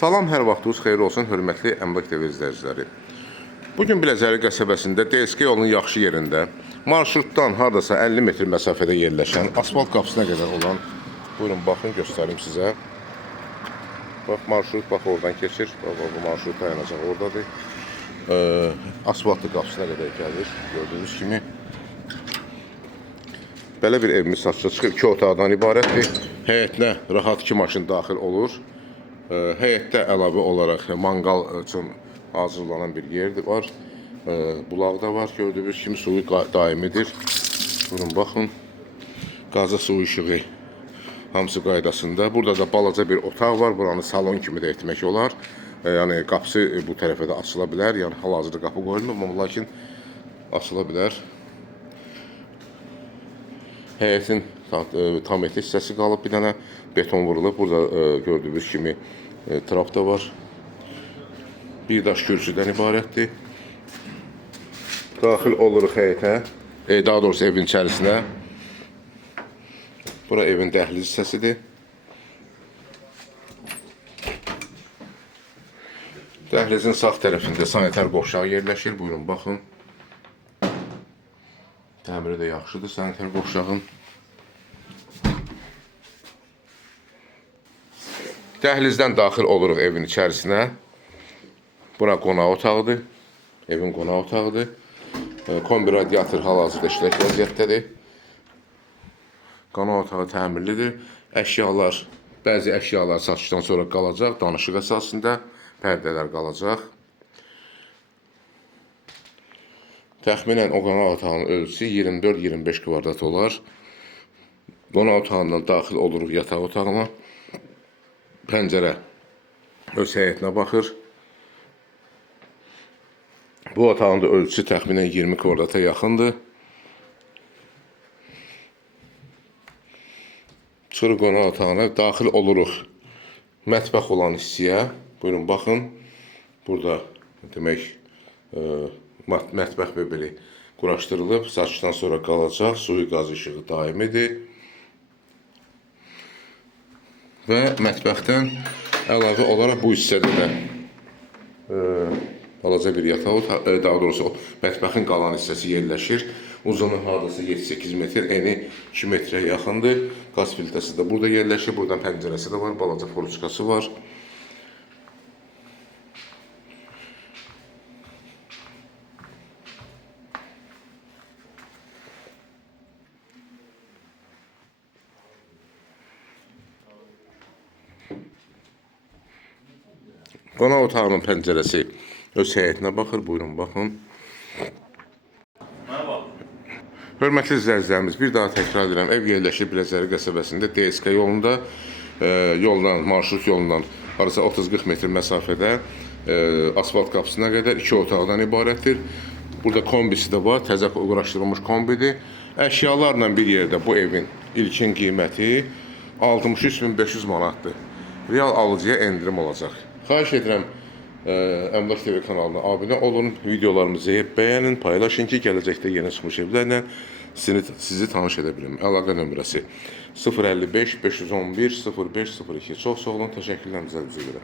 Salam, hər vaxtınız xeyir olsun, hörmətli Əmlak TV izləyiciləri. Bugün Biləcəri qəsəbəsində DSK yolunun yaxşı yerində, marşrutdan hardasa 50 metr məsafədə yerləşən, asfalt qapısına qədər olan, buyurun, baxın, göstərim sizə. Bax, marşrut, bax, oradan keçir, bu marşrut dayanacaq oradadır. Asfaltlı qapısına qədər gəlir, gördüyünüz kimi. Belə bir evimiz satışa çıxıb, 2 otaqdan ibarətdir. Həyətinə rahat 2 maşın daxil olur. Həyətdə əlavə olaraq manqal üçün hazırlanan bir yer var. Bulaq da var, gördüyünüz kimi suyu daimidir. Buyurun, baxın. Qazı su işığı hamısı qaydasında. Burada da balaca bir otaq var, buranı salon kimi də etmək olar. Yəni qapısı bu tərəfə də açıla bilər. Yəni hal-hazırda qapı qoyulmur, amma lakin açıla bilər. Həyətin tam etli hissəsi qalıb, bir dənə beton vurulub. Burada gördüyünüz kimi trap da var. Bir daş kürsüdən ibarətdir. Daxil oluruq həyətə, daha doğrusu evin içərisinə. Bura evin dəhliz hissəsidir. Dəhlizin sağ tərəfində sanitar qovşağı yerləşir. Buyurun, baxın. Təmiri də yaxşıdır sanitar qovşağın. Dəhlizdən daxil oluruq evin içərisinə. Bura qonaq otağıdır. Evin qonaq otağıdır. Kombi radiator hal-hazırda işlək vəziyyətdədir. Qonaq otağı təmirlidir. Əşyalar, bəzi əşyalar satışdan sonra qalacaq. Danışıq əsasında pərdələr qalacaq. Təxminən o qonaq otağının ölçüsü 24-25 kvadrat olar. Qonaq otağından daxil oluruq yataq otağına. Pəncərə öz həyətinə baxır. Bu otağın da ölçüsü təxminən 20 kvadrata yaxındır. Çıxırıq qonaq otağına, daxil oluruq mətbəx olan hissəyə. Buyurun, baxın. Burada demək mətbəx bebeli quraşdırılıb, satışdan sonra qalacaq. Suyu, qaz işığı daimidir. Və mətbəxdən əlavə olaraq bu hissədə də balaca bir yataq otağı, daha doğrusu mətbəxin qalan hissəsi yerləşir. Uzunu hardasa 7-8 metr, eni 2 metrə yaxındır. Qaz filtrəsi də burada yerləşir. Buradan pəncərəsi də var, balaca foruçkası var. Qonaq otağının pəncərəsi öz həyətinə baxır. Buyurun, baxın. Hörmətli izləyicilərimiz, bir daha təkrar edirəm. Ev yerləşir Biləcəri qəsəbəsində DSK yolunda, marşrut yolundan arası 30-40 metr məsafədə asfalt qapısına qədər 2 otaqdan ibarətdir. Burada kombisi də var, təzə quraşdırılmış kombidir. Əşyalarla bir yerdə bu evin ilkin qiyməti 63.500 manatdır. Real alıcıya endirim olacaq. Xahiş edirəm, Əmlak TV kanalına abunə olun, videolarımızı bəyənin, paylaşın ki, gələcəkdə yeni çıxmış evlərlə sizi tanış edə bilim. Əlaqə nömrəsi 055 511 0502. Çox sağ olun, təşəkkürlər bizə görə.